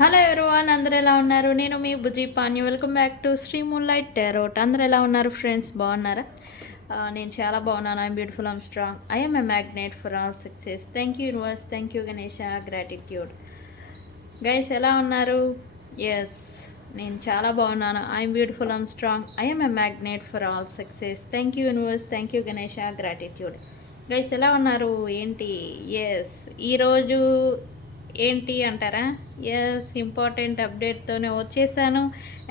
Hello everyone, అందరూ ఎలా ఉన్నారు? నేను మీ బుజ్జి పాన్యు. Welcome back to Shri moonlight tarot. అందరూ ఎలా ఉన్నారు ఫ్రెండ్స్? బాగున్నారా? నేను చాలా బాగున్నాను. I'm beautiful, I'm strong, I'm a magnet for all success. Thank you universe, thank you Ganesha, gratitude. Guys ఎలా ఉన్నారు? ఎస్, నేను చాలా బాగున్నాను. I'm beautiful, I'm strong, I'm a magnet for all success. Thank you universe, thank you Ganesha, gratitude. Guys ఎలా ఉన్నారు? ఏంటి? Yes, ఈరోజు ఏంటి అంటారా? ఎస్, ఇంపార్టెంట్ అప్డేట్తోనే వచ్చేసాను.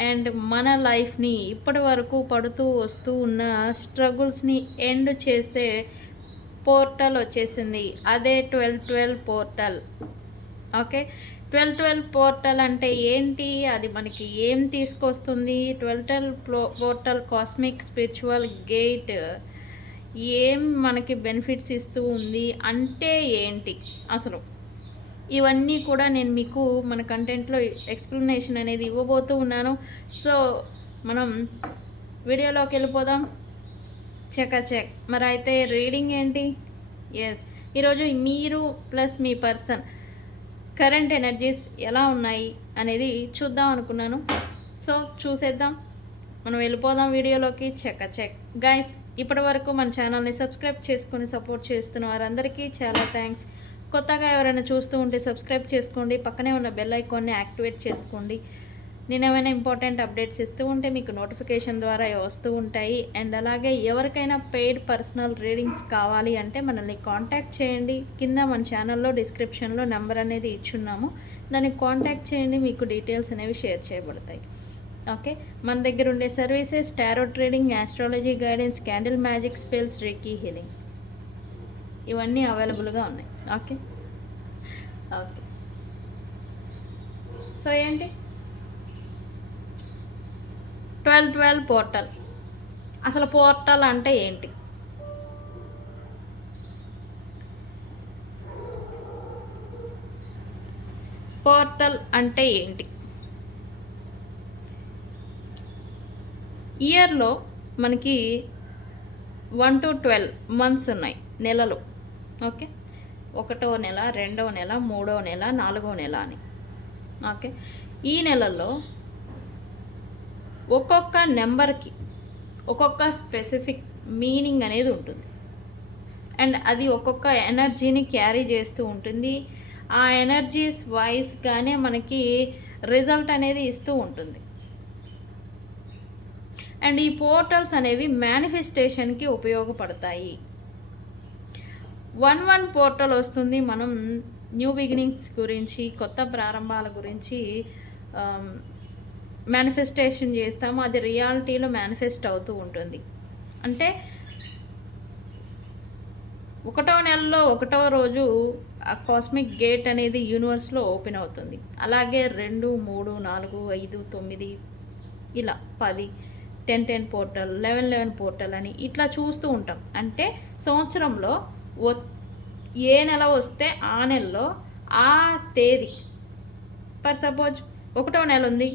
అండ్ మన లైఫ్ని ఇప్పటి వరకు పడుతూ వస్తూ ఉన్న స్ట్రగుల్స్ని ఎండ్ చేసే పోర్టల్ వచ్చేసింది. అదే 12/12 పోర్టల్. ఓకే, 12/12 పోర్టల్ అంటే ఏంటి? అది మనకి ఏం తీసుకొస్తుంది? 12/12 పోర్టల్ కాస్మిక్ స్పిరిచువల్ గేట్ ఏం మనకి బెనిఫిట్స్ ఇస్తూ ఉంది అంటే ఏంటి అసలు? ఇవన్నీ కూడా నేను మీకు మన కంటెంట్లో ఎక్స్ప్లెనేషన్ అనేది ఇవ్వబోతూ ఉన్నాను. సో మనం వీడియోలోకి వెళ్ళిపోదాం. చెక్ మరి అయితే రీడింగ్ ఏంటి? ఎస్, ఈరోజు మీరు ప్లస్ మీ పర్సన్ కరెంట్ ఎనర్జీస్ ఎలా ఉన్నాయి అనేది చూద్దాం అనుకున్నాను. సో చూసేద్దాం, మనం వెళ్ళిపోదాం వీడియోలోకి. చెక్ గైస్, ఇప్పటి వరకు మన ఛానల్ని సబ్స్క్రైబ్ చేసుకొని సపోర్ట్ చేస్తున్న వారందరికీ చాలా థ్యాంక్స్. కొత్తగా ఎవరైనా చూస్తూ ఉంటే సబ్స్క్రైబ్ చేసుకోండి, పక్కనే ఉన్న బెల్ ఐకాన్ని యాక్టివేట్ చేసుకోండి. నేను ఏమైనా ఇంపార్టెంట్ అప్డేట్స్ ఇస్తూ ఉంటే మీకు నోటిఫికేషన్ ద్వారా వస్తూ ఉంటాయి. అండ్ అలాగే ఎవరికైనా పెయిడ్ పర్సనల్ రీడింగ్స్ కావాలి అంటే మనల్ని కాంటాక్ట్ చేయండి. కింద మన ఛానల్లో డిస్క్రిప్షన్లో నెంబర్ అనేది ఇచ్చున్నాము, దానికి కాంటాక్ట్ చేయండి, మీకు డీటెయిల్స్ అనేవి షేర్ చేయబడతాయి. ఓకే, మన దగ్గర ఉండే services tarot trading, astrology guidance, candle magic spells, reiki healing ఇవన్నీ అవైలబుల్గా ఉన్నాయి. ఓకే, సో ఏంటి 12/12 పోర్టల్? అసలు పోర్టల్ అంటే ఏంటి? పోర్టల్ అంటే ఏంటి? ఇయర్లో మనకి 1 to 12 మంత్స్ ఉన్నాయి, నెలలు. ఓకే, 1వ నెల, 2వ నెల, 3వ నెల, 4వ నెల అని. ఓకే, ఈ నెలల్లో ఒక్కొక్క నెంబర్కి ఒక్కొక్క స్పెసిఫిక్ మీనింగ్ అనేది ఉంటుంది. అండ్ అది ఒక్కొక్క ఎనర్జీని క్యారీ చేస్తూ ఉంటుంది. ఆ ఎనర్జీస్ వైస్గానే మనకి రిజల్ట్ అనేది ఇస్తూ ఉంటుంది. అండ్ ఈ పోర్టల్స్ అనేవి మేనిఫెస్టేషన్కి ఉపయోగపడతాయి. 1/1 పోర్టల్ వస్తుంది. మనం న్యూ బిగినింగ్స్ గురించి, కొత్త ప్రారంభాల గురించి మేనిఫెస్టేషన్ చేస్తాము. అది రియాలిటీలో మేనిఫెస్ట్ అవుతూ ఉంటుంది. అంటే 1వ నెలలో 1వ రోజు ఆ కాస్మిక్ గేట్ అనేది యూనివర్స్లో ఓపెన్ అవుతుంది. అలాగే 2, 3, 4, 5, 9 ఇలా 10, 10 పోర్టల్, 11 పోర్టల్ అని ఇట్లా చూస్తూ ఉంటాం. అంటే సంవత్సరంలో ఏ నెల వస్తే ఆ నెలలో ఆ తేదీ, ఫర్ సపోజ్ 1వ నెల ఉంది,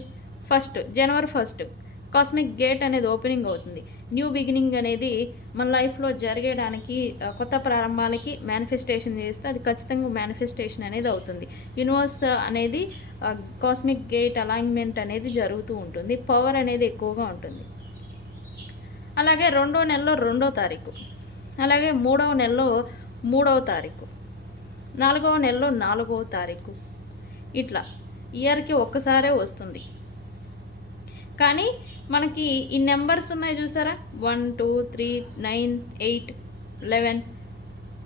జనవరి 1 కాస్మిక్ గేట్ అనేది ఓపెనింగ్ అవుతుంది. న్యూ బిగినింగ్ అనేది మన లైఫ్లో జరిగేయడానికి, కొత్త ప్రారంభాలకి మేనిఫెస్టేషన్ చేస్తే అది ఖచ్చితంగా మేనిఫెస్టేషన్ అనేది అవుతుంది. యూనివర్స్ అనేది కాస్మిక్ గేట్ అలైన్మెంట్ అనేది జరుగుతూ ఉంటుంది. పవర్ అనేది ఎక్కువగా ఉంటుంది. అలాగే 2వ నెలలో 2వ తారీఖు, అలాగే 3వ నెలలో 3వ తారీఖు, 4వ నెలలో 4వ తారీఖు, ఇట్లా ఇయర్కి ఒక్కసారే వస్తుంది. కానీ మనకి ఈ నెంబర్స్ ఉన్నాయి చూసారా, 1, 2, 3, 9, 8, 11,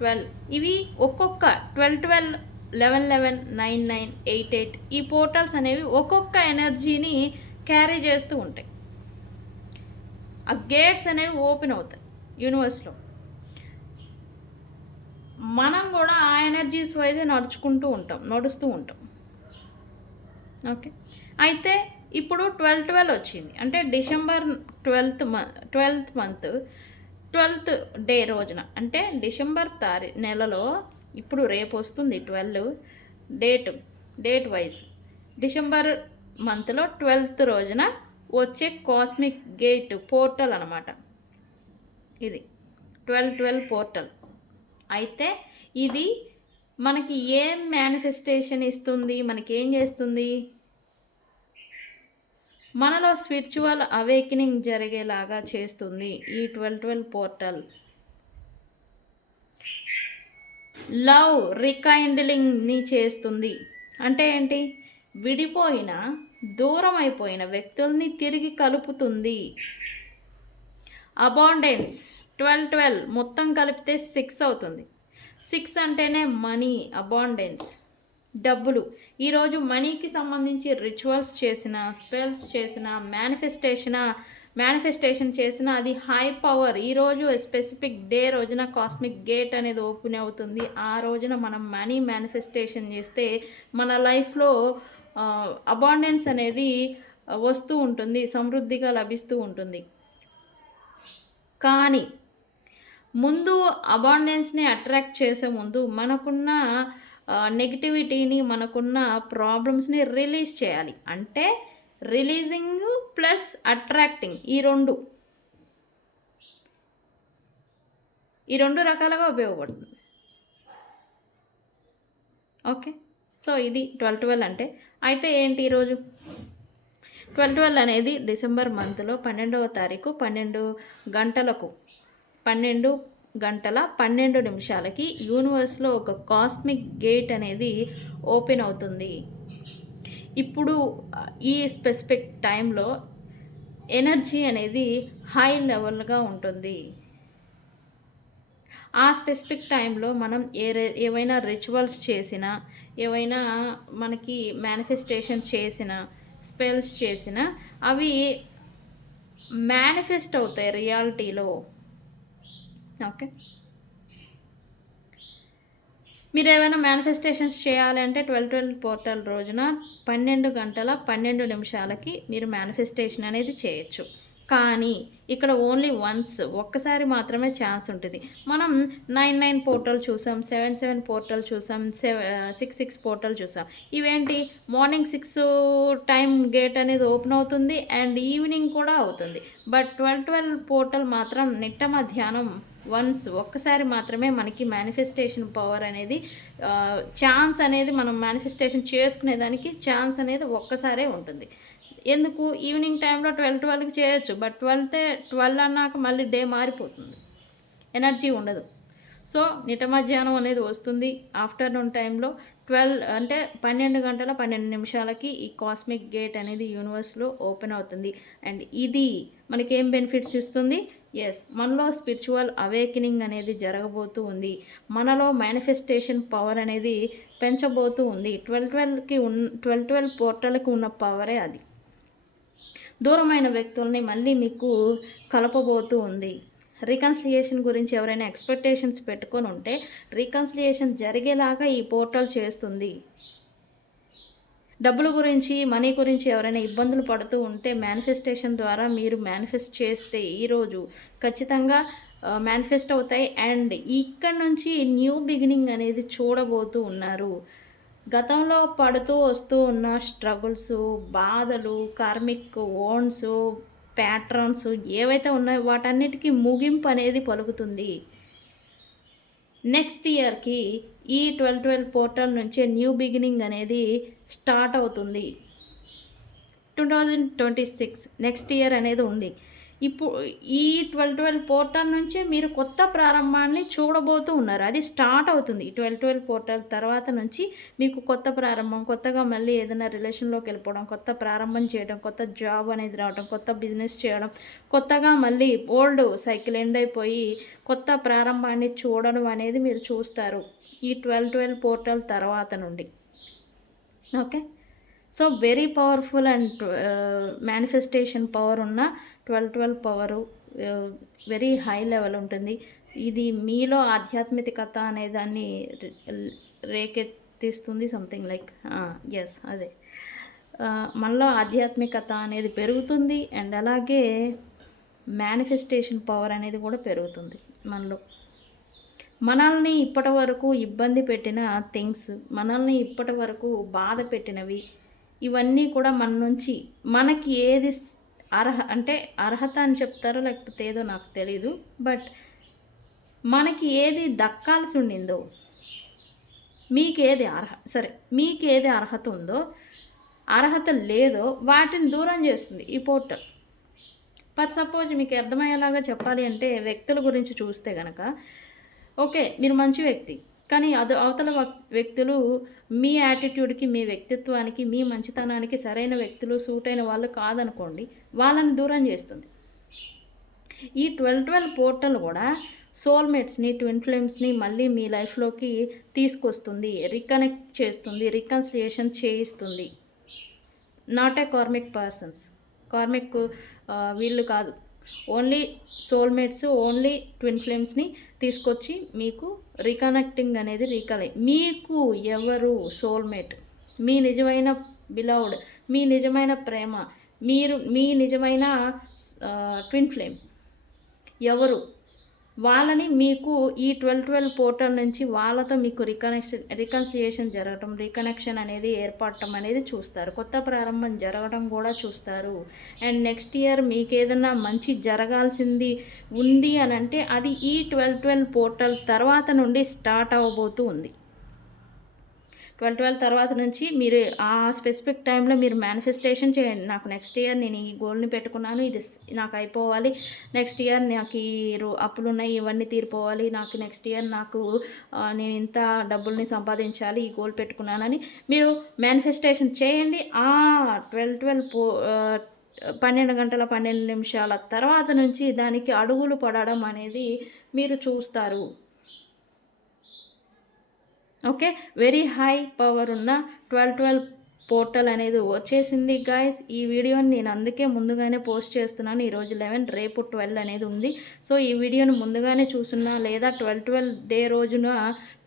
12 ఇవి ఒక్కొక్క 12, 11, 11, 9, 9, 8, 8 ఈ పోర్టల్స్ అనేవి ఒక్కొక్క ఎనర్జీని క్యారీ చేస్తూ ఉంటాయి. ఆ గేట్స్ అనేవి ఓపెన్ అవుతాయి యూనివర్స్లో. మనం కూడా ఆ ఎనర్జీస్ వైజే నడుస్తూ ఉంటాం. ఓకే, అయితే ఇప్పుడు 12/12 వచ్చింది. అంటే December 12th month 12th day రోజున, అంటే డిసెంబర్ నెలలో ఇప్పుడు రేపు వస్తుంది 12 డేట్ వైజ్. డిసెంబర్ మంత్లో 12th రోజున వచ్చే కాస్మిక్ గేట్ పోర్టల్ అనమాట ఇది 12/12 పోర్టల్. అయితే ఇది మనకి ఏం మేనిఫెస్టేషన్ ఇస్తుంది, మనకి ఏం చేస్తుంది? మనలో స్పిరిచువల్ అవేకనింగ్ జరిగేలాగా చేస్తుంది ఈ 1212 పోర్టల్. లవ్ రికైండిలింగ్ని చేస్తుంది. అంటే ఏంటి? విడిపోయిన దూరం అయిపోయిన వ్యక్తుల్ని తిరిగి కలుపుతుంది. అబాండెన్స్ 1212 మొత్తం కలిపితే 6 అవుతుంది. 6 అంటేనే మనీ, అబాండెన్స్, డబ్బులు. ఈరోజు మనీకి సంబంధించి రిచువల్స్ చేసిన, స్పెల్స్ చేసిన, మేనిఫెస్టేషన్ చేసిన అది హై పవర్. ఈరోజు స్పెసిఫిక్ డే రోజున కాస్మిక్ గేట్ అనేది ఓపెన్ అవుతుంది. ఆ రోజున మనం మనీ మేనిఫెస్టేషన్ చేస్తే మన లైఫ్లో అబాండెన్స్ అనేది వస్తూ ఉంటుంది, సమృద్ధిగా లభిస్తూ ఉంటుంది. కానీ ముందు అబాండెన్స్ని అట్రాక్ట్ చేసే ముందు మనకున్న నెగిటివిటీని, మనకున్న ప్రాబ్లమ్స్ని రిలీజ్ చేయాలి. అంటే రిలీజింగ్ ప్లస్ అట్రాక్టింగ్, ఈ రెండు రకాలుగా ఉపయోగపడుతుంది. ఓకే, సో ఇది 1212 అంటే. అయితే ఏంటి ఈరోజు 1212 అనేది డిసెంబర్ మంత్లో 12వ తారీఖు 12 గంటల 12 నిమిషాలకి యూనివర్స్లో ఒక కాస్మిక్ గేట్ అనేది ఓపెన్ అవుతుంది. ఇప్పుడు ఈ స్పెసిఫిక్ టైంలో ఎనర్జీ అనేది హై లెవెల్గా ఉంటుంది. ఆ స్పెసిఫిక్ టైంలో మనం ఏవైనా రిచువల్స్ చేసినా, ఏవైనా మనకి మేనిఫెస్టేషన్ చేసిన, స్పెల్స్ చేసిన అవి మేనిఫెస్ట్ అవుతాయి రియాలిటీలో. ఓకే, మీరు ఏమైనా మేనిఫెస్టేషన్స్ చేయాలంటే 1212 పోర్టల్ రోజున 12 గంటల 12 నిమిషాలకి మీరు మేనిఫెస్టేషన్ అనేది చేయొచ్చు. కానీ ఇక్కడ ఓన్లీ ఒక్కసారి మాత్రమే ఛాన్స్ ఉంటుంది. మనం 99 పోర్టల్ చూసాం, 77 పోర్టల్ చూసాం, 66 పోర్టల్ చూసాం. ఇవేంటి? మార్నింగ్ 6 టైం గేట్ అనేది ఓపెన్ అవుతుంది అండ్ ఈవినింగ్ కూడా అవుతుంది. బట్ 1212 పోర్టల్ మాత్రం నిట్ట మధ్యాహ్నం ఒక్కసారి మాత్రమే మనకి మేనిఫెస్టేషన్ పవర్ అనేది, ఛాన్స్ అనేది, మనం మేనిఫెస్టేషన్ చేసుకునేదానికి ఛాన్స్ అనేది ఒక్కసారే ఉంటుంది. ఎందుకు? ఈవినింగ్ టైంలో 12-12కి చేయొచ్చు, బట్ 12 అన్నాక మళ్ళీ డే మారిపోతుంది, ఎనర్జీ ఉండదు. సో నిట మధ్యాహ్నం అనేది వస్తుంది. ఆఫ్టర్నూన్ టైంలో 12 గంటల 12 నిమిషాలకి ఈ కాస్మిక్ గేట్ అనేది యూనివర్స్లో ఓపెన్ అవుతుంది. అండ్ ఇది మనకేం బెనిఫిట్స్ ఇస్తుంది? మనలో స్పిరిచువల్ అవేకనింగ్ అనేది జరగబోతూ ఉంది. మనలో మేనిఫెస్టేషన్ పవర్ అనేది పెంచబోతూ ఉంది. 1212 పోర్టల్కి ఉన్న పవరే అది. దూరమైన వ్యక్తుల్ని మళ్ళీ మీకు కలపబోతూ ఉంది. రీకన్సిలియేషన్ గురించి ఎవరైనా ఎక్స్పెక్టేషన్స్ పెట్టుకొని ఉంటే రీకన్సిలియేషన్ జరిగేలాగా ఈ పోర్టల్ చేస్తుంది. డబ్బుల గురించి, మనీ గురించి ఎవరైనా ఇబ్బందులు పడుతూ ఉంటే మేనిఫెస్టేషన్ ద్వారా మీరు మేనిఫెస్ట్ చేస్తే ఈరోజు ఖచ్చితంగా మేనిఫెస్ట్ అవుతాయి. అండ్ ఇక్కడ నుంచి న్యూ బిగినింగ్ అనేది చూడబోతూ ఉన్నారు. గతంలో పడుతూ వస్తూ ఉన్న స్ట్రగుల్స్, బాధలు, కార్మిక్ ఓన్స్, ప్యాట్రన్స్ ఏవైతే ఉన్నాయో వాటన్నిటికీ ముగింపు అనేది పలుకుతుంది. నెక్స్ట్ ఇయర్కి ఈ 1212 పోర్టల్ నుంచే న్యూ బిగినింగ్ అనేది స్టార్ట్ అవుతుంది. 2026 నెక్స్ట్ ఇయర్ అనేది ఉంది. ఇప్పుడు ఈ 1212 పోర్టల్ నుంచే మీరు కొత్త ప్రారంభాన్ని చూడబోతూ ఉన్నారు. అది స్టార్ట్ అవుతుంది. 1212 పోర్టల్ తర్వాత నుంచి మీకు కొత్త ప్రారంభం, కొత్తగా మళ్ళీ ఏదైనా రిలేషన్లోకి వెళ్ళిపోవడం, కొత్త ప్రారంభం చేయడం, కొత్త జాబ్ అనేది రావడం, కొత్త బిజినెస్ చేయడం, కొత్తగా మళ్ళీ ఓల్డ్ సైకిల్ ఎండ్ అయిపోయి కొత్త ప్రారంభాన్ని చూడడం అనేది మీరు చూస్తారు ఈ 1212 పోర్టల్ తర్వాత నుండి. Okay, so very powerful and manifestation power ఉన్న 1212 పవరు వెరీ హై లెవెల్ ఉంటుంది. ఇది మీలో ఆధ్యాత్మికత అనే దాన్ని రేకెత్తిస్తుంది. సంథింగ్ లైక్ అదే మనలో ఆధ్యాత్మికత అనేది పెరుగుతుంది. అండ్ అలాగే మేనిఫెస్టేషన్ పవర్ అనేది కూడా పెరుగుతుంది మనలో. మనల్ని ఇప్పటి వరకు ఇబ్బంది పెట్టిన థింగ్స్, మనల్ని ఇప్పటి వరకు బాధ పెట్టినవి, ఇవన్నీ కూడా మన నుంచి మనకి ఏది అర్హత అని చెప్తారో లేకపోతే ఏదో నాకు తెలీదు, బట్ మనకి ఏది దక్కాల్సి ఉండిందో, మీకు ఏది అర్హత ఉందో అర్హత లేదో వాటిని దూరం చేస్తుంది ఈ పోర్టల్. ఫర్ సపోజ్ మీకు అర్థమయ్యేలాగా చెప్పాలి అంటే వ్యక్తుల గురించి చూస్తే కనుక, ఓకే మీరు మంచి వ్యక్తి, కానీ అవతల వ్యక్తులు మీ యాటిట్యూడ్కి, మీ వ్యక్తిత్వానికి, మీ మంచితనానికి సరైన వ్యక్తులు, సూట్ అయిన వాళ్ళు కాదనుకోండి, వాళ్ళని దూరం చేస్తుంది. ఈ 12 పోర్టల్ కూడా సోల్మేట్స్ని, ట్విన్ ఫ్లేమ్స్ని మళ్ళీ మీ లైఫ్లోకి తీసుకొస్తుంది, రికనెక్ట్ చేస్తుంది, రికన్సిలియేషన్ చేయిస్తుంది. Not a karmic persons. Karmic వీళ్ళు కాదు, ఓన్లీ సోల్మేట్స్, ఓన్లీ ట్విన్ ఫ్లేమ్స్ని తీసుకొచ్చి మీకు రీకనెక్టింగ్ అనేది మీకు ఎవరు సోల్మేట్, మీ నిజమైన బిలౌడ్, మీ నిజమైన ప్రేమ, మీ నిజమైన ట్విన్ ఫ్లేమ్ ఎవరు, వాళ్ళని మీకు ఈ 12 పోర్టల్ నుంచి వాళ్ళతో మీకు రికన్సిలియేషన్ జరగటం, రీకనెక్షన్ అనేది ఏర్పడటం అనేది చూస్తారు. కొత్త ప్రారంభం జరగడం కూడా చూస్తారు. అండ్ నెక్స్ట్ ఇయర్ మీకు ఏదైనా మంచి జరగాల్సింది ఉంది అని అంటే అది ఈ 12 పోర్టల్ తర్వాత నుండి స్టార్ట్ అవ్వబోతూ ఉంది. 12 తర్వాత నుంచి మీరు ఆ స్పెసిఫిక్ టైంలో మీరు మేనిఫెస్టేషన్ చేయండి. నాకు నెక్స్ట్ ఇయర్ నేను ఈ గోల్ని పెట్టుకున్నాను, ఇది నాకు అయిపోవాలి, నెక్స్ట్ ఇయర్ నాకు ఈ అప్పులు ఉన్నాయి, ఇవన్నీ తీరిపోవాలి, నాకు నెక్స్ట్ ఇయర్ నాకు నేను ఇంత డబ్బుల్ని సంపాదించాలి, ఈ గోల్ పెట్టుకున్నానని మీరు మేనిఫెస్టేషన్ చేయండి. 12 గంటల 12 నిమిషాల తర్వాత నుంచి దానికి అడుగులు పడడం అనేది మీరు చూస్తారు. ఓకే, వెరీ హై పవర్ ఉన్న 12 పోర్టల్ అనేది వచ్చేసింది గాయస్. ఈ వీడియోని నేను అందుకే ముందుగానే పోస్ట్ చేస్తున్నాను. ఈరోజు 11, రేపు 12 అనేది ఉంది. సో ఈ వీడియోని ముందుగానే చూసున్నా లేదా 12 డే రోజున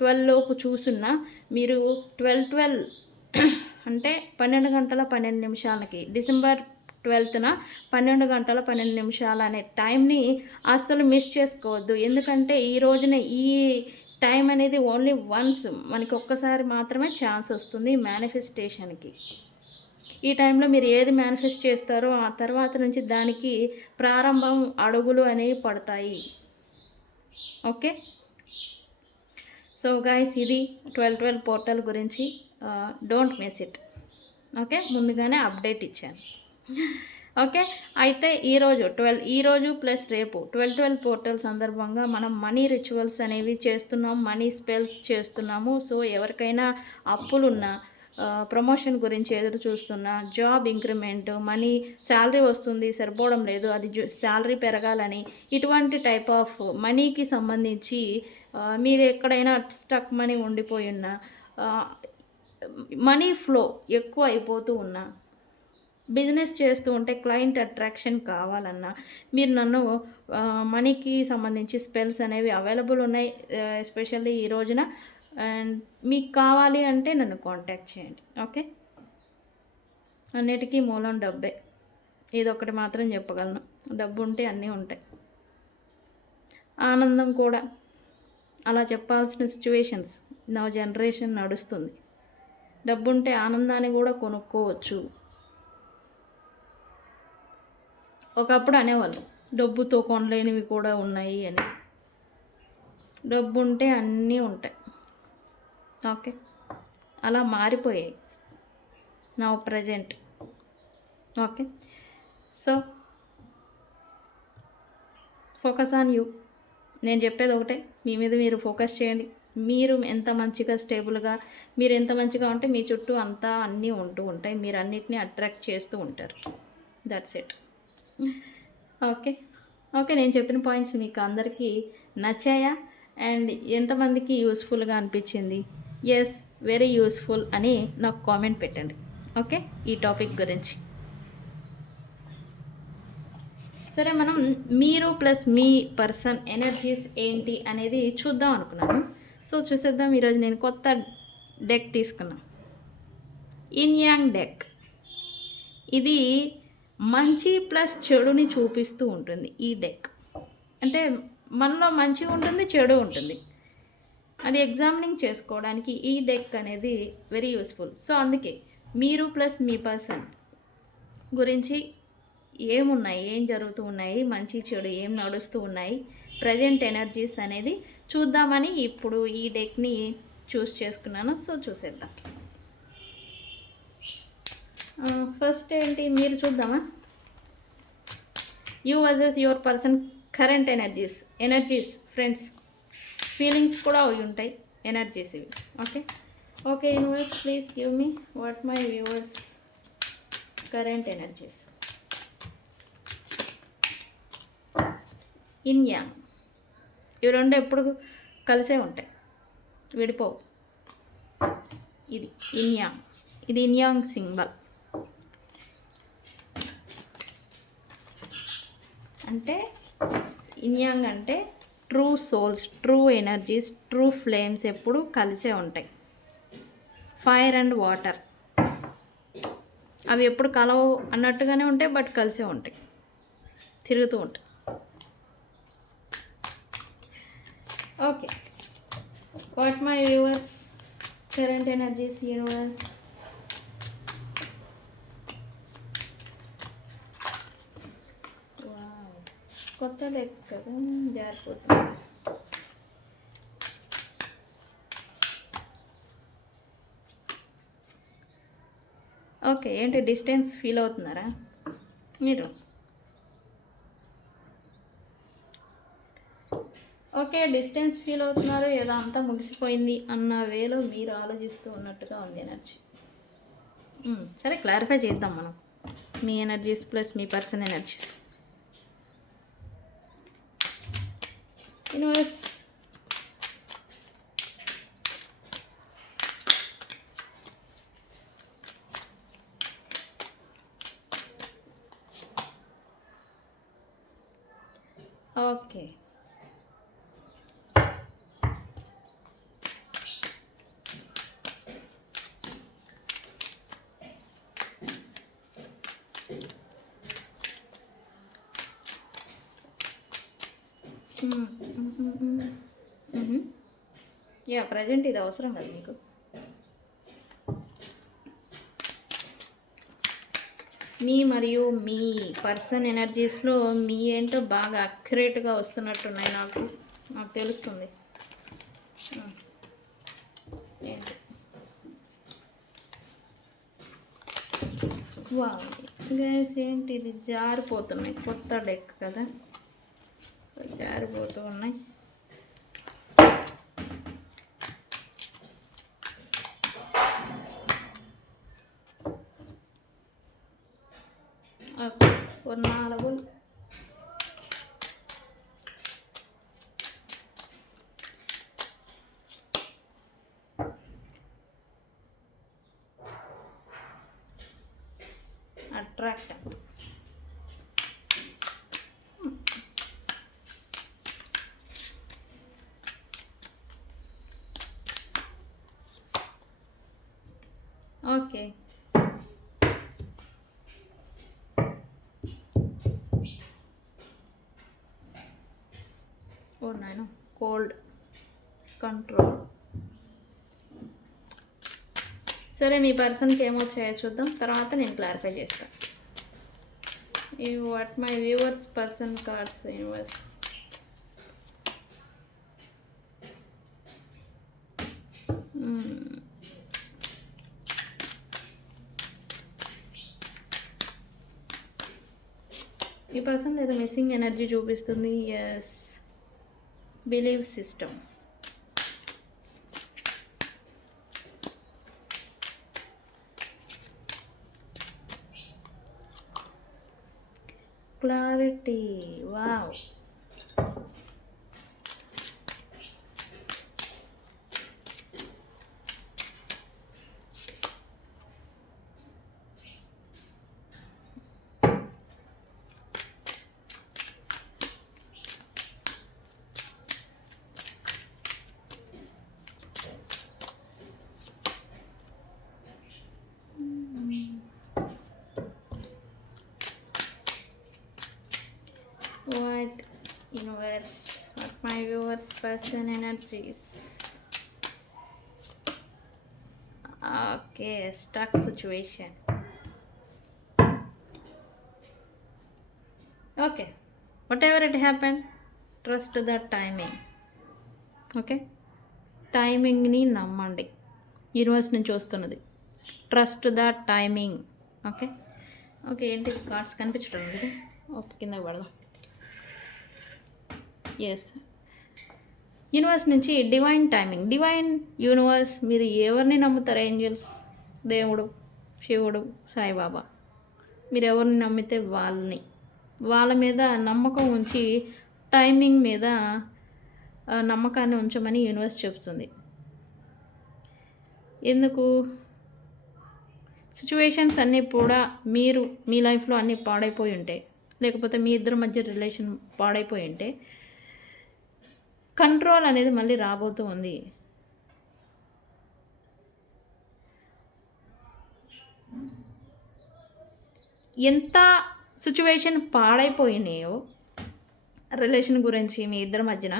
12 లోపు చూసున్నా మీరు 12 అంటే 12 గంటల 12 నిమిషాలకి డిసెంబర్ 12న 12 గంటల 12 నిమిషాలు అనే టైంని అస్సలు మిస్ చేసుకోవద్దు. ఎందుకంటే ఈ రోజున ఈ టైం అనేది ఓన్లీ వన్స్, మనకి ఒక్కసారి మాత్రమే ఛాన్స్ వస్తుంది మేనిఫెస్టేషన్కి. ఈ టైంలో మీరు ఏది మేనిఫెస్ట్ చేస్తారో ఆ తర్వాత నుంచి దానికి ప్రారంభం అడుగులు అనేవి పడతాయి. ఓకే, సో గైస్ ఇది 12 పోర్టల్ గురించి, డోంట్ మిస్ ఇట్. ఓకే, ముందుగానే అప్డేట్ ఇచ్చాను. ఓకే, అయితే ఈరోజు ప్లస్ రేపు 12 పోర్టల్ సందర్భంగా మనం మనీ రిచువల్స్ అనేవి చేస్తున్నాం, మనీ స్పెల్స్ చేస్తున్నాము. సో ఎవరికైనా అప్పులున్నా, ప్రమోషన్ గురించి ఎదురు చూస్తున్నా, జాబ్ ఇంక్రిమెంట్, మనీ శాలరీ వస్తుంది సరిపోవడం లేదు, అది శాలరీ పెరగాలని, ఇటువంటి టైప్ ఆఫ్ మనీకి సంబంధించి మీరు ఎక్కడైనా స్టక్ మనీ ఉండిపోయి ఉన్నా, మనీ ఫ్లో ఎక్కువ అయిపోతూ ఉన్నా, బిజినెస్ చేస్తూ ఉంటే క్లయింట్ అట్రాక్షన్ కావాలన్నా, మీరు నన్ను మనీకి సంబంధించి స్పెల్స్ అనేవి అవైలబుల్ ఉన్నాయి ఎస్పెషల్లీ ఈ రోజున. అండ్ మీకు కావాలి అంటే నన్ను కాంటాక్ట్ చేయండి. ఓకే, అన్నిటికీ మూలం డబ్బే, ఇదొకటి మాత్రం చెప్పగలను, డబ్బు ఉంటే అన్నీ ఉంటాయి. ఆనందం కూడా అలా చెప్పాల్సిన సిచ్యువేషన్స్ నా జనరేషన్ నడుస్తుంది. డబ్బు ఉంటే ఆనందాన్ని కూడా కొనుక్కోవచ్చు. ఒకప్పుడు అనేవాళ్ళు డబ్బుతో కొనలేనివి కూడా ఉన్నాయి అని. డబ్బు ఉంటే అన్నీ ఉంటాయి. ఓకే, అలా మారిపోయాయి నా present. Okay, so focus on you. నేను చెప్పేది ఒకటే, మీ మీద మీరు ఫోకస్ చేయండి. మీరు ఎంత మంచిగా స్టేబుల్గా, మీరు ఎంత మంచిగా ఉంటే మీ చుట్టూ అంతా అన్నీ ఉంటూ ఉంటాయి, మీరు అన్నిటినీ అట్రాక్ట్ చేస్తూ ఉంటారు. That's it. ఓకే, నేను చెప్పిన పాయింట్స్ మీకు అందరికీ నచ్చాయా? అండ్ ఎంతమందికి యూస్ఫుల్గా అనిపించింది? ఎస్, వెరీ యూస్ఫుల్ అని నాకు కామెంట్ పెట్టండి. ఓకే, ఈ టాపిక్ గురించి. సరే, మనం మీరు ప్లస్ మీ పర్సన్ ఎనర్జీస్ ఏంటి అనేది చూద్దాం అనుకున్నాను. సో చూసేద్దాం. ఈరోజు నేను కొత్త డెక్ తీసుకున్నాను, ఇన్ యాంగ్ డెక్. ఇది మంచి ప్లస్ చెడుని చూపిస్తూ ఉంటుంది ఈ డెక్. అంటే మనలో మంచి ఉంటుంది, చెడు ఉంటుంది, అది ఎగ్జామినింగ్ చేసుకోవడానికి ఈ డెక్ అనేది వెరీ యూస్ఫుల్. సో అందుకే మీరు ప్లస్ మీ పర్సన్ గురించి ఏమున్నాయి, ఏం జరుగుతూ ఉన్నాయి, మంచి చెడు ఏం నడుస్తూ ఉన్నాయి, ప్రజెంట్ ఎనర్జీస్ అనేది చూద్దామని ఇప్పుడు ఈ డెక్ని చూస్ చేసుకున్నాను. సో చూసేద్దాం. ఫస్ట్ ఏంటి మీరు చూద్దామా? You versus your person current energies friends. Feelings కూడా అవి ఉంటాయి, ఎనర్జీస్ ఇవి. Okay universe please give me what my viewers current energies. In young, ఇవి రెండు ఎప్పుడు కలిసే ఉంటాయి, విడిపోవు. ఇది ఇన్ యాంగ్, ఇది ఇన్ యాంగ్ సింబల్. అంటే ఇన్ యాంగ్ అంటే true souls, true energies, true flames ఎప్పుడు కలిసే ఉంటాయి. ఫైర్ అండ్ వాటర్ అవి ఎప్పుడు కలవు అన్నట్టుగానే ఉంటాయి, బట్ కలిసే ఉంటాయి, తిరుగుతూ ఉంటాయి. Okay, what my viewers current energies universe. కొత్త లెక్క కదా, జారిపోతుంది. ఓకే, ఏంటి డిస్టెన్స్ ఫీల్ అవుతున్నారా మీరు? ఓకే, డిస్టెన్స్ ఫీల్ అవుతున్నారు, ఏదో అంతా ముగిసిపోయింది అన్న వేలో మీరు ఆలోచిస్తూ ఉన్నట్టుగా ఉంది ఎనర్జీ. సరే, క్లారిఫై చేద్దాం మనం. మీ ఎనర్జీస్ ప్లస్ మీ person energies. Universe, okay, present ఇది అవసరం కదా మీకు. మీ మరియు మీ పర్సన్ ఎనర్జీస్లో మీ ఏంటో బాగా అక్యురేట్గా వస్తున్నట్టున్నాయి, నాకు తెలుస్తుంది. ఏంటి గైస్, ఏంటి ఇది జారిపోతున్నాయి, కొత్త డెక్ కదా, జారిపోతూ ఉన్నాయి. నాలుగు అట్రాక్ట్. ఓకే, నాయన కోల్డ్ కంట్రోల్. సరే, మీ పర్సన్కి ఏమొచ్చాయో చూద్దాం, తర్వాత నేను క్లారిఫై చేస్తాను. What my viewers person cards universe. ఈ పర్సన్ లేదా మిస్సింగ్ ఎనర్జీ చూపిస్తుంది. Yes, believe system. Clarity, wow. What universe, what my viewers person energies. Okay, stuck situation. Okay, whatever it happened, trust the timing. Okay, టైమింగ్ని నమ్మండి. Universe నుంచి వస్తున్నది, trust the timing. Okay, okay, ఏంటి cards కనిపించడం లేదు. Okay, కిందకి పడదాం. Yes, universe నుంచి డివైన్ టైమింగ్. డివైన్ యూనివర్స్, మీరు ఎవరిని నమ్ముతారు? ఏంజల్స్, దేవుడు, శివుడు, సాయిబాబా. మీరు ఎవరిని నమ్మితే వాళ్ళ మీద నమ్మకం ఉంచి టైమింగ్ మీద నమ్మకాన్ని ఉంచమని యూనివర్స్ చెప్తుంది. ఎందుకు? సిచ్యువేషన్స్ అన్నీ కూడా మీరు మీ లైఫ్లో అన్నీ పాడైపోయి ఉంటాయి, లేకపోతే మీ ఇద్దరి మధ్య రిలేషన్ పాడైపోయి ఉంటే కంట్రోల్ అనేది మళ్ళీ రాబోతూ ఉంది. ఎంత సిచ్యువేషన్ పాడైపోయినాయో రిలేషన్ గురించి మీ ఇద్దరి మధ్యన,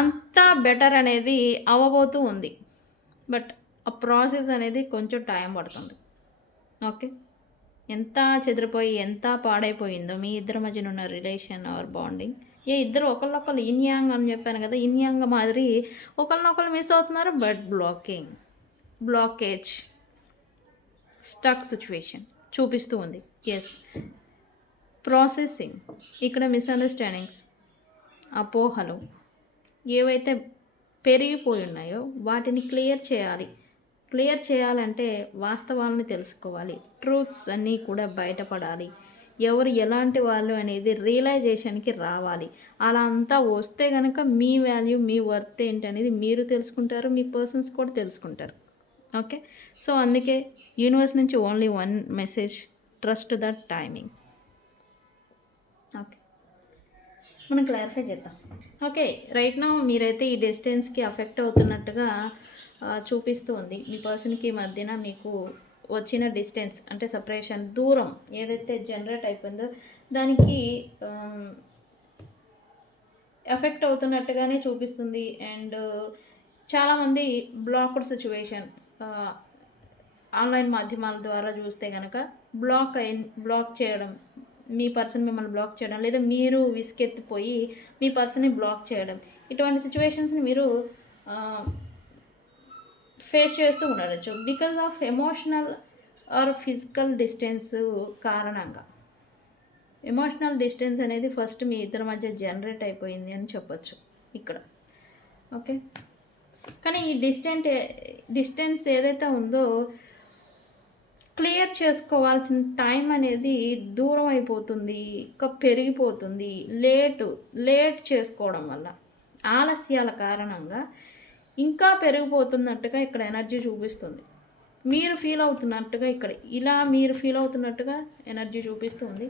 అంత బెటర్ అనేది అవ్వబోతూ ఉంది. బట్ ఆ ప్రాసెస్ అనేది కొంచెం టైం పడుతుంది. ఓకే, ఎంత చెదిరిపోయి ఎంత పాడైపోయిందో మీ ఇద్దరి మధ్యన ఉన్న రిలేషన్ ఆర్ బాండింగ్, ఇద్దరు ఒకళ్ళొకళ్ళు ఇన్యాంగ్ అని చెప్పాను కదా, ఇన్యాంగ్ మాదిరి ఒకళ్ళనొకళ్ళు మిస్ అవుతున్నారు. బట్ బ్లాకేజ్, స్టక్ సిచ్యువేషన్ చూపిస్తూ ఉంది. Yes, processing. ఇక్కడ మిస్అండర్స్టాండింగ్స్, అపోహలు ఏవైతే పెరిగిపోయి ఉన్నాయో వాటిని క్లియర్ చేయాలంటే వాస్తవాలను తెలుసుకోవాలి. ట్రూత్స్ అన్నీ కూడా బయటపడాలి. ఎవరు ఎలాంటి వాళ్ళు అనేది రియలైజేషన్కి రావాలి. అలా అంతా వస్తే కనుక మీ వాల్యూ, మీ వర్త్ ఏంటి అనేది మీరు తెలుసుకుంటారు, మీ పర్సన్స్ కూడా తెలుసుకుంటారు. ఓకే, సో అందుకే యూనివర్స్ నుంచి only one message: trust the timing. Okay, మనం క్లారిఫై చేద్దాం. ఓకే, రైట్ నౌ మీరైతే ఈ డిస్టెన్స్కి అఫెక్ట్ అవుతున్నట్టుగా చూపిస్తూ ఉంది. మీ పర్సన్కి మధ్యన మీకు వచ్చిన డిస్టెన్స్ అంటే సపరేషన్, దూరం ఏదైతే జనరేట్ అయిపోయిందో దానికి ఎఫెక్ట్ అవుతున్నట్టుగానే చూపిస్తుంది. అండ్ చాలామంది బ్లాక్డ్ సిచ్యువేషన్స్ ఆన్లైన్ మాధ్యమాల ద్వారా చూస్తే కనుక బ్లాక్ చేయడం, మీ పర్సన్ మిమ్మల్ని బ్లాక్ చేయడం, లేదా మీరు విసుకెత్తిపోయి మీ పర్సన్ని బ్లాక్ చేయడం, ఇటువంటి సిచ్యువేషన్స్ని మీరు ఫేస్ చేస్తూ ఉండవచ్చు because of emotional are physical distance కారణంగా. ఎమోషనల్ డిస్టెన్స్ అనేది ఫస్ట్ మీ ఇద్దరి మధ్య జనరేట్ అయిపోయింది అని చెప్పచ్చు ఇక్కడ. ఓకే, కానీ ఈ డిస్టెన్స్ ఏదైతే ఉందో క్లియర్ చేసుకోవాల్సిన టైం అనేది దూరం అయిపోతుంది, ఇంకా పెరిగిపోతుంది. లేట్ చేసుకోవడం వల్ల, ఆలస్యాల కారణంగా ఇంకా పెరిగిపోతున్నట్టుగా ఇక్కడ ఎనర్జీ చూపిస్తుంది. మీరు ఫీల్ అవుతున్నట్టుగా ఇక్కడ మీరు ఫీల్ అవుతున్నట్టుగా ఎనర్జీ చూపిస్తుంది.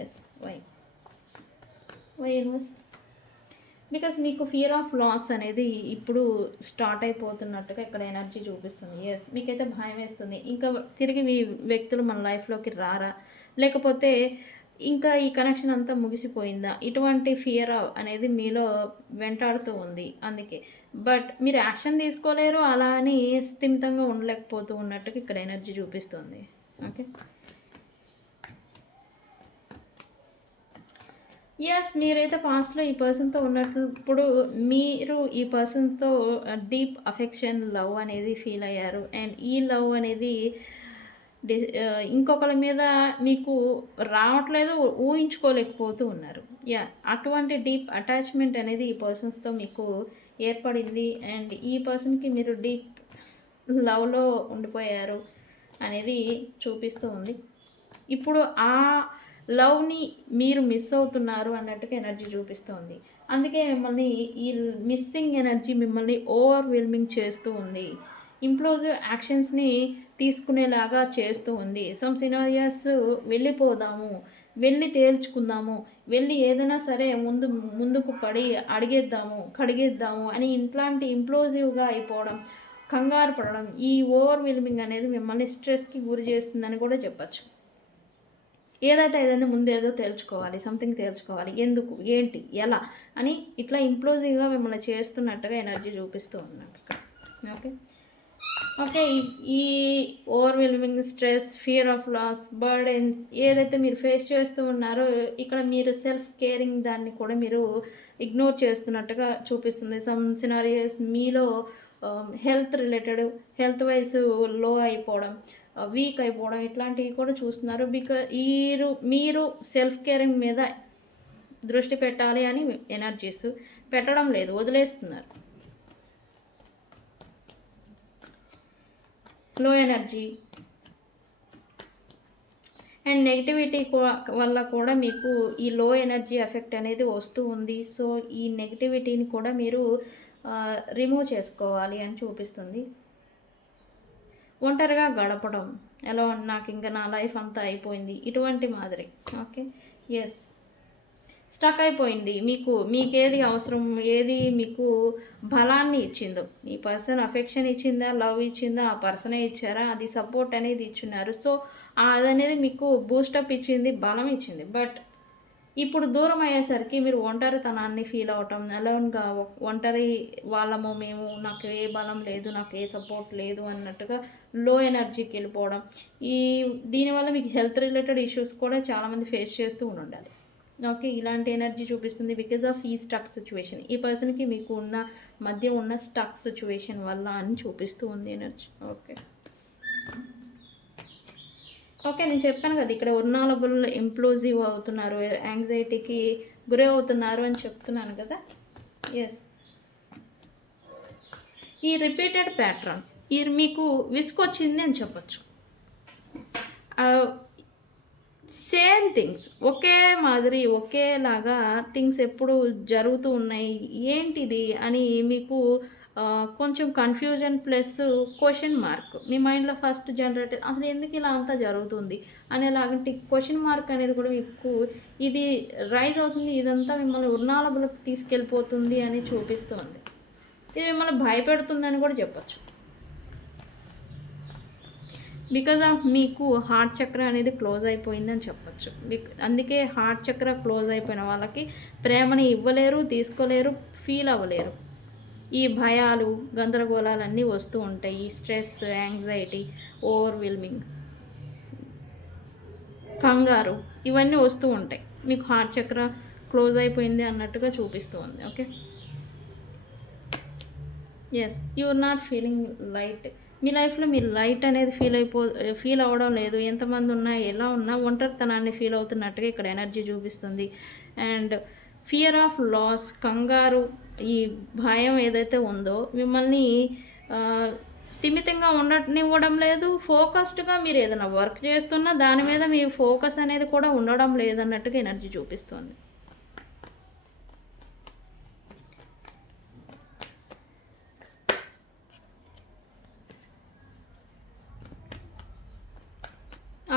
Yes, why universe? బికాస్ మీకు ఫియర్ ఆఫ్ లాస్ అనేది ఇప్పుడు స్టార్ట్ అయిపోతున్నట్టుగా ఇక్కడ ఎనర్జీ చూపిస్తుంది. ఎస్, మీకైతే భయం వేస్తుంది. ఇంకా తిరిగి మీ వ్యక్తులు మన లైఫ్లోకి రారా, లేకపోతే ఇంకా ఈ కనెక్షన్ అంతా ముగిసిపోయిందా, ఇటువంటి ఫియర్ అనేది మీలో వెంటాడుతూ ఉంది. అందుకే బట్ మీరు యాక్షన్ తీసుకోలేరు, అలా అని స్థిమితంగా ఉండలేకపోతూ ఉన్నట్టుగా ఇక్కడ ఎనర్జీ చూపిస్తుంది. ఓకే, ఎస్, మీరైతే పాస్ట్లో ఈ పర్సన్తో ఉన్నప్పుడు మీరు ఈ పర్సన్తో డీప్ అఫెక్షన్, లవ్ అనేది ఫీల్ అయ్యారు. అండ్ ఈ లవ్ అనేది ఇంకొకరి మీద మీకు రావట్లేదు, ఊహించుకోలేకపోతూ ఉన్నారు. అటువంటి డీప్ అటాచ్మెంట్ అనేది ఈ పర్సన్స్తో మీకు ఏర్పడింది. అండ్ ఈ పర్సన్కి మీరు డీప్ లవ్లో ఉండిపోయారు అనేది చూపిస్తూ ఉంది. ఇప్పుడు ఆ లవ్ని మీరు మిస్ అవుతున్నారు అన్నట్టుగా ఎనర్జీ చూపిస్తుంది. అందుకే మిమ్మల్ని ఈ మిస్సింగ్ ఎనర్జీ మిమ్మల్ని ఓవర్వెల్మింగ్ చేస్తూ ఉంది, ఇంప్లోజివ్ యాక్షన్స్ని తీసుకునేలాగా చేస్తూ ఉంది. సమ్ సినారియాస్ వెళ్ళిపోదాము, వెళ్ళి తేల్చుకుందాము, వెళ్ళి ఏదైనా సరే ముందుకు పడి అడిగేద్దాము, కడిగేద్దాము అని ఇట్లాంటి ఇంప్లోజివ్గా అయిపోవడం, కంగారు పడడం, ఈ ఓవర్వెల్మింగ్ అనేది మిమ్మల్ని స్ట్రెస్కి గురి చేస్తుందని కూడా చెప్పచ్చు. ఏదైతే ముందేదో తేల్చుకోవాలి, సంథింగ్ తేల్చుకోవాలి, ఎందుకు, ఏంటి, ఎలా అని ఇట్లా ఇంప్లోజివ్గా మిమ్మల్ని చేస్తున్నట్టుగా ఎనర్జీ చూపిస్తూ ఉన్నట్టు. ఓకే, ఈ overwhelming stress, fear of loss, burden ఏదైతే మీరు ఫేస్ చేస్తూ ఉన్నారో ఇక్కడ మీరు సెల్ఫ్ కేరింగ్ దాన్ని కూడా మీరు ఇగ్నోర్ చేస్తున్నట్టుగా చూపిస్తుంది. సమ్ సినారియోస్ మీలో హెల్త్ వైజ్ లో అయిపోవడం, వీక్ అయిపోవడం ఇట్లాంటివి కూడా చూస్తున్నారు. మీరు సెల్ఫ్ కేరింగ్ మీద దృష్టి పెట్టాలి అని ఎనర్జీస్ పెట్టడం లేదు, వదిలేస్తున్నారు. లో ఎనర్జీ అండ్ నెగిటివిటీ వల్ల కూడా మీకు ఈ లో ఎనర్జీ ఎఫెక్ట్ అనేది వస్తూ ఉంది. సో ఈ నెగిటివిటీని కూడా మీరు రిమూవ్ చేసుకోవాలి అని చూపిస్తుంది. ఒంటరిగా గడపడం, ఎలా నాకు ఇంకా నా లైఫ్ అంతా అయిపోయింది ఇటువంటి మాదిరి. ఓకే, ఎస్, స్టక్ అయిపోయింది. మీకేది అవసరం, ఏది మీకు బలాన్ని ఇచ్చిందో, మీ పర్సన్ అఫెక్షన్ ఇచ్చిందా, లవ్ ఇచ్చిందా, ఆ పర్సనే ఇచ్చారా, అది సపోర్ట్ అనేది ఇచ్చున్నారు. సో అదనేది మీకు బూస్టప్ ఇచ్చింది, బలం ఇచ్చింది. బట్ ఇప్పుడు దూరం అయ్యేసరికి మీరు ఒంటరితనాన్ని ఫీల్ అవటం, అలోన్గా ఒంటరి వాళ్ళము మేము, నాకు ఏ బలం లేదు, నాకు ఏ సపోర్ట్ లేదు అన్నట్టుగా లో ఎనర్జీకి వెళ్ళిపోవడం. దీనివల్ల మీకు హెల్త్ రిలేటెడ్ ఇష్యూస్ కూడా చాలామంది ఫేస్ చేస్తూ ఉండాలి. ఓకే, ఇలాంటి ఎనర్జీ చూపిస్తుంది బికాజ్ ఆఫ్ ఈ స్టక్ సిచ్యువేషన్. ఈ పర్సన్కి మీకు మధ్య ఉన్న స్టక్ సిచ్యువేషన్ వల్ల అని చూపిస్తూ ఉంది ఎనర్జీ. ఓకే, నేను చెప్పాను కదా, ఇక్కడ ఉర్నాలబుల్ ఇంప్లూజివ్ అవుతున్నారు, యాంగ్జైటీకి గురి అవుతున్నారు అని చెప్తున్నాను కదా. ఎస్, ఈ రిపీటెడ్ ప్యాటర్న్ మీకు విసుకొచ్చింది అని చెప్పచ్చు. సేమ్ థింగ్స్, ఒకే మాదిరి ఒకేలాగా థింగ్స్ ఎప్పుడు జరుగుతూ ఉన్నాయి, ఏంటిది అని మీకు కొంచెం కన్ఫ్యూజన్ ప్లస్ క్వశ్చన్ మార్క్ మీ మైండ్లో ఫస్ట్ జనరేట్, అసలు ఎందుకు ఇలా అంతా జరుగుతుంది అనేలాంటి క్వశ్చన్ మార్క్ అనేది కూడా మీకు ఇది రైజ్ అవుతుంది. ఇదంతా మిమ్మల్ని ఉర్నాలబులకు తీసుకెళ్ళిపోతుంది అని చూపిస్తుంది. ఇది మిమ్మల్ని భయపెడుతుందని కూడా చెప్పచ్చు. బికాజ్ ఆఫ్ మీకు హార్ట్ చక్ర అనేది క్లోజ్ అయిపోయిందని చెప్పచ్చు. అందుకే హార్ట్ చక్ర క్లోజ్ అయిపోయిన వాళ్ళకి ప్రేమని ఇవ్వలేరు, తీసుకోలేరు, ఫీల్ అవ్వలేరు. ఈ భయాలు, గందరగోళాలు అన్నీ వస్తూ ఉంటాయి. స్ట్రెస్, యాంగ్జైటీ, ఓవర్వెల్మింగ్, కంగారు, ఇవన్నీ వస్తూ ఉంటాయి. మీకు హార్ట్ చక్ర క్లోజ్ అయిపోయింది అన్నట్టుగా చూపిస్తూ ఉంది. Okay, yes, you are not feeling light. మీ లైఫ్లో మీరు లైట్ అనేది ఫీల్ అవ్వడం లేదు. ఎంతమంది ఉన్నా, ఎలా ఉన్నా ఒంటరితనాన్ని ఫీల్ అవుతున్నట్టుగా ఇక్కడ ఎనర్జీ చూపిస్తుంది. అండ్ ఫియర్ ఆఫ్ లాస్, కంగారు, ఈ భయం ఏదైతే ఉందో మిమ్మల్ని స్థిమితంగా ఉండనివ్వడం లేదు. ఫోకస్డ్గా మీరు ఏదైనా వర్క్ చేస్తున్నా దాని మీద మీ ఫోకస్ అనేది కూడా ఉండడం లేదన్నట్టుగా ఎనర్జీ చూపిస్తుంది.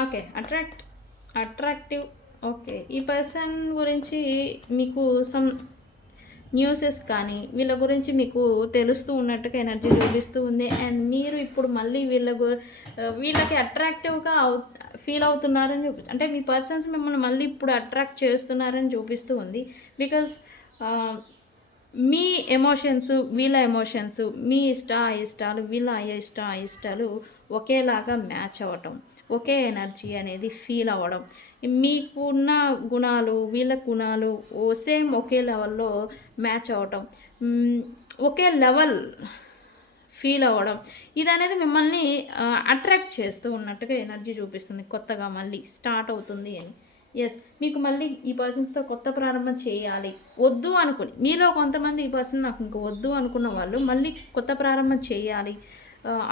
Okay, attractive. ఓకే, ఈ పర్సన్ గురించి మీకు సమ్ న్యూసెస్ కానీ వీళ్ళ గురించి మీకు తెలుస్తూ ఉన్నట్టుగా ఎనర్జీ చూపిస్తూ ఉంది. అండ్ మీరు ఇప్పుడు మళ్ళీ వీళ్ళకి అట్రాక్టివ్గా ఫీల్ అవుతున్నారని చూపించు, అంటే మీ పర్సన్స్ మిమ్మల్ని మళ్ళీ ఇప్పుడు అట్రాక్ట్ చేస్తున్నారని చూపిస్తూ ఉంది. బికాజ్ మీ ఎమోషన్స్, వీళ్ళ ఎమోషన్స్, మీ ఇష్టాలు, వీళ్ళ ఇష్టాలు ఒకేలాగా మ్యాచ్ అవ్వటం, ఒకే ఎనర్జీ అనేది ఫీల్ అవ్వడం, మీకున్న గుణాలు వీళ్ళ గుణాలు సేమ్ ఒకే లెవెల్లో మ్యాచ్ అవ్వటం, ఒకే లెవెల్ ఫీల్ అవ్వడం, ఇది అనేది మిమ్మల్ని అట్రాక్ట్ చేస్తూ ఉన్నట్టుగా ఎనర్జీ చూపిస్తుంది. కొత్తగా మళ్ళీ స్టార్ట్ అవుతుంది అని. ఎస్, మీకు మళ్ళీ ఈ పర్సన్తో కొత్త ప్రారంభం చేయాలి వద్దు అనుకుని, మీలో కొంతమంది ఈ పర్సన్ నాకు ఇంక వద్దు అనుకున్న వాళ్ళు మళ్ళీ కొత్త ప్రారంభం చేయాలి,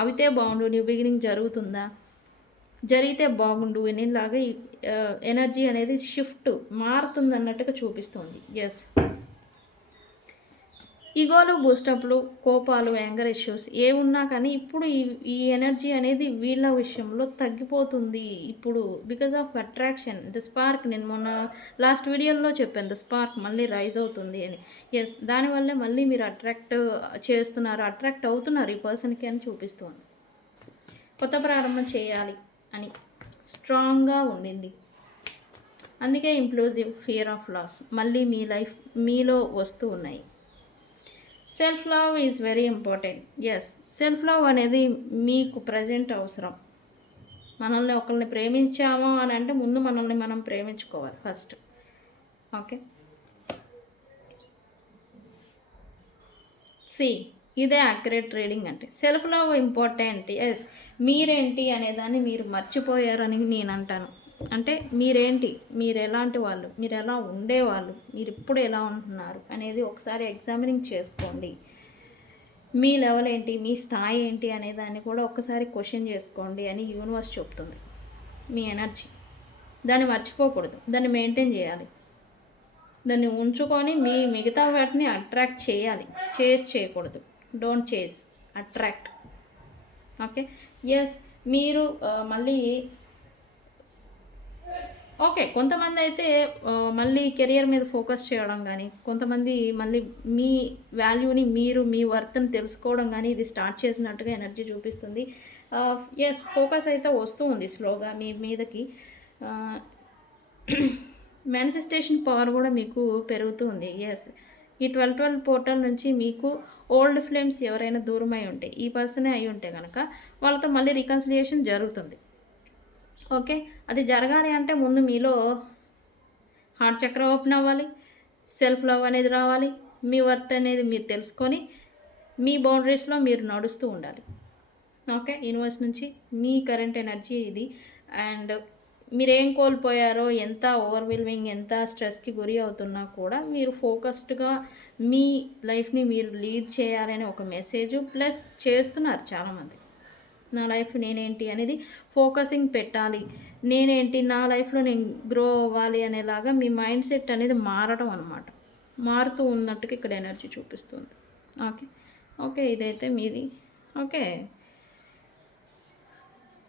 అవితే బాగుండు, న్యూ బిగినింగ్ జరిగితే బాగుండు అనేలాగా ఎనర్జీ అనేది షిఫ్ట్ మారుతుంది అన్నట్టుగా చూపిస్తుంది. ఎస్, ఈగోలు, బూస్టప్లు, కోపాలు, యాంగర్ ఇష్యూస్ ఏమున్నా కానీ ఇప్పుడు ఈ ఎనర్జీ అనేది వీళ్ళ విషయంలో తగ్గిపోతుంది ఇప్పుడు. Because of attraction, the spark, నేను మొన్న లాస్ట్ వీడియోలో చెప్పాను, ద స్పార్క్ మళ్ళీ రైజ్ అవుతుంది అని. ఎస్, దానివల్లే మళ్ళీ మీరు అట్రాక్ట్ అవుతున్నారు ఈ పర్సన్కి అని చూపిస్తుంది. కొత్త ప్రారంభం చేయాలి అని స్ట్రాంగ్గా ఉండింది. అందుకే ఇంప్లూజివ్, ఫియర్ ఆఫ్ లాస్ మళ్ళీ మీలో వస్తూ ఉన్నాయి. Self love is very important. Yes, self love అనేది మీకు ప్రజెంట్ అవసరం. మనల్ని ఒకరిని ప్రేమించాము అని అంటే ముందు మనల్ని మనం ప్రేమించుకోవాలి ఫస్ట్. ఓకే, ఇదే అక్యురేట్ రీడింగ్ అంటే. Self love important. ఎస్, మీరేంటి అనేదాన్ని మీరు మర్చిపోయారని నేను అంటాను. అంటే మీరేంటి, మీరు ఎలాంటి వాళ్ళు, మీరు ఎలా ఉండేవాళ్ళు, మీరు ఇప్పుడు ఎలా ఉంటున్నారు అనేది ఒకసారి ఎగ్జామినింగ్ చేసుకోండి. మీ లెవెల్ ఏంటి, మీ స్థాయి ఏంటి అనే దాన్ని కూడా ఒక్కసారి క్వశ్చన్ చేసుకోండి అని యూనివర్స్ చెప్తుంది. మీ ఎనర్జీ దాన్ని మర్చిపోకూడదు, దాన్ని మెయింటైన్ చేయాలి, దాన్ని ఉంచుకొని మీ మిగతా వాటిని అట్రాక్ట్ చేయాలి. చేయకూడదు. డోంట్ చేస్, అట్రాక్ట్. Okay, yes. మీరు మళ్ళీ ఓకే, కొంతమంది అయితే మళ్ళీ కెరియర్ మీద ఫోకస్ చేయడం కానీ, కొంతమంది మళ్ళీ మీ వాల్యూని, మీ వర్త్ని తెలుసుకోవడం కానీ ఇది స్టార్ట్ చేసినట్టుగా ఎనర్జీ చూపిస్తుంది. ఎస్, ఫోకస్ అయితే వస్తూ ఉంది స్లోగా మీ మీదకి. మేనిఫెస్టేషన్ పవర్ కూడా మీకు పెరుగుతూ ఉంది. ఎస్, ఈ 12/12 పోర్టల్ నుంచి మీకు ఓల్డ్ ఫ్లేమ్స్ ఎవరైనా దూరమై ఉంటే, ఈ పర్సనే అయి ఉంటే కనుక వాళ్ళతో మళ్ళీ రికన్సిలియేషన్ జరుగుతుంది. ఓకే, అది జరగాలి అంటే ముందు మీలో హార్ట్ చక్ర ఓపెన్ అవ్వాలి, సెల్ఫ్ లవ్ అనేది రావాలి, మీ వర్త్ అనేది మీరు తెలుసుకొని మీ బౌండరీస్లో మీరు నడుస్తూ ఉండాలి. ఓకే, యూనివర్స్ నుంచి మీ కరెంట్ ఎనర్జీ ఇది. అండ్ మీరేం కోల్పోయారో, ఎంత ఓవర్వెల్మింగ్, ఎంత స్ట్రెస్కి గురి అవుతున్నా కూడా మీరు ఫోకస్డ్గా మీ లైఫ్ని మీరు లీడ్ చేయాలనే ఒక మెసేజ్ ప్లస్ చేస్తున్నారు చాలామంది. నా లైఫ్ నేనేంటి అనేది ఫోకసింగ్ పెట్టాలి, నేనేంటి నా లైఫ్లో నేను గ్రో అవ్వాలి అనేలాగా మీ మైండ్ సెట్ అనేది మారడం అనమాట. మారుతూ ఉన్నట్టుగా ఇక్కడ ఎనర్జీ చూపిస్తుంది. ఓకే ఓకే, ఇదైతే మీది. ఓకే,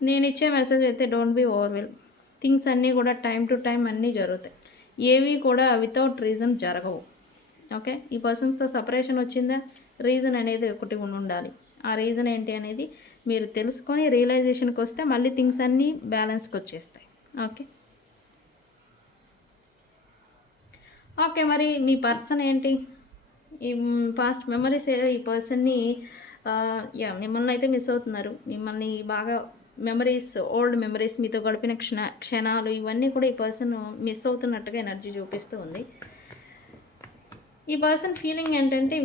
నేను ఇచ్చే మెసేజ్ అయితే డోంట్ బీ ఓవర్వెల్. థింగ్స్ అన్నీ కూడా టైం టు టైం అన్నీ జరుగుతాయి, ఏవి కూడా వితౌట్ రీజన్ జరగవు. ఓకే, ఈ పర్సన్స్తో సపరేషన్ వచ్చిందా, రీజన్ అనేది ఒకటి ఉండాలి. ఆ రీజన్ ఏంటి అనేది మీరు తెలుసుకొని రియలైజేషన్కి వస్తే మళ్ళీ థింగ్స్ అన్నీ బ్యాలెన్స్కి వచ్చేస్తాయి. ఓకే ఓకే, మరి మీ పర్సన్ ఏంటి, ఈ పాస్ట్ మెమరీస్ ఏదో ఈ పర్సన్ని మిమ్మల్ని అయితే మిస్ అవుతున్నారు. మిమ్మల్ని బాగా మెమరీస్, ఓల్డ్ మెమరీస్, మీతో గడిపిన క్షణాలు ఇవన్నీ కూడా ఈ పర్సన్ మిస్ అవుతున్నట్టుగా ఎనర్జీ చూపిస్తూ ఉంది. ఈ పర్సన్ ఫీలింగ్ ఏంటంటే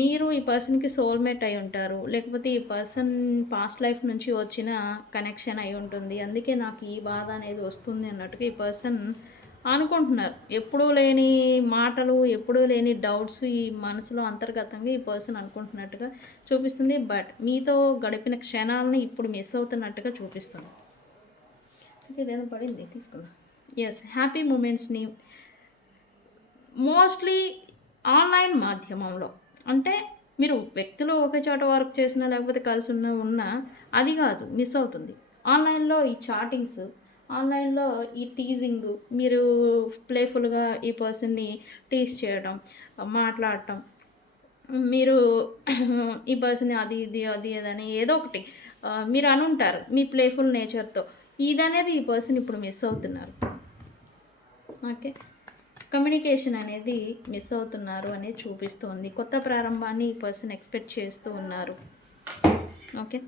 మీరు ఈ పర్సన్కి సోల్మేట్ అయి ఉంటారు, లేకపోతే ఈ పర్సన్ పాస్ట్ లైఫ్ నుంచి వచ్చిన కనెక్షన్ అయి ఉంటుంది, అందుకే నాకు ఈ బాధ అనేది వస్తుంది అన్నట్టుగా ఈ పర్సన్ అనుకుంటున్నారు. ఎప్పుడూ లేని మాటలు, ఎప్పుడూ లేని డౌట్స్ ఈ మనసులో అంతర్గతంగా ఈ పర్సన్ అనుకుంటున్నట్టుగా చూపిస్తుంది. బట్ మీతో గడిపిన క్షణాలని ఇప్పుడు మిస్ అవుతున్నట్టుగా చూపిస్తుంది. ఇదేదో పడింది, తీసుకుందాం. ఎస్, హ్యాపీ మూమెంట్స్ని మోస్ట్లీ ఆన్లైన్ మాధ్యమంలో, అంటే మీరు వ్యక్తులు ఒకే చోట వర్క్ చేసినా లేకపోతే కలిసి ఉన్నా అది కాదు, మిస్ అవుతుంది. ఆన్లైన్లో ఈ చాటింగ్స్, ఆన్లైన్లో ఈ టీజింగ్, మీరు ప్లేఫుల్గా ఈ పర్సన్ని టీజ్ చేయడం, మాట్లాడటం, మీరు ఈ పర్సన్ అది ఇది అది అదని ఏదో ఒకటి మీరు అనుంటారు మీ ప్లేఫుల్ నేచర్తో. ఇదనేది ఈ పర్సన్ ఇప్పుడు మిస్ అవుతున్నారు. ఓకే, కమ్యూనికేషన్ అనేది మిస్ అవుతున్నారు అనేది చూపిస్తుంది. కొత్త ప్రారంభాన్ని ఈ పర్సన్ ఎక్స్పెక్ట్ చేస్తూ ఉన్నారు. ఓకే,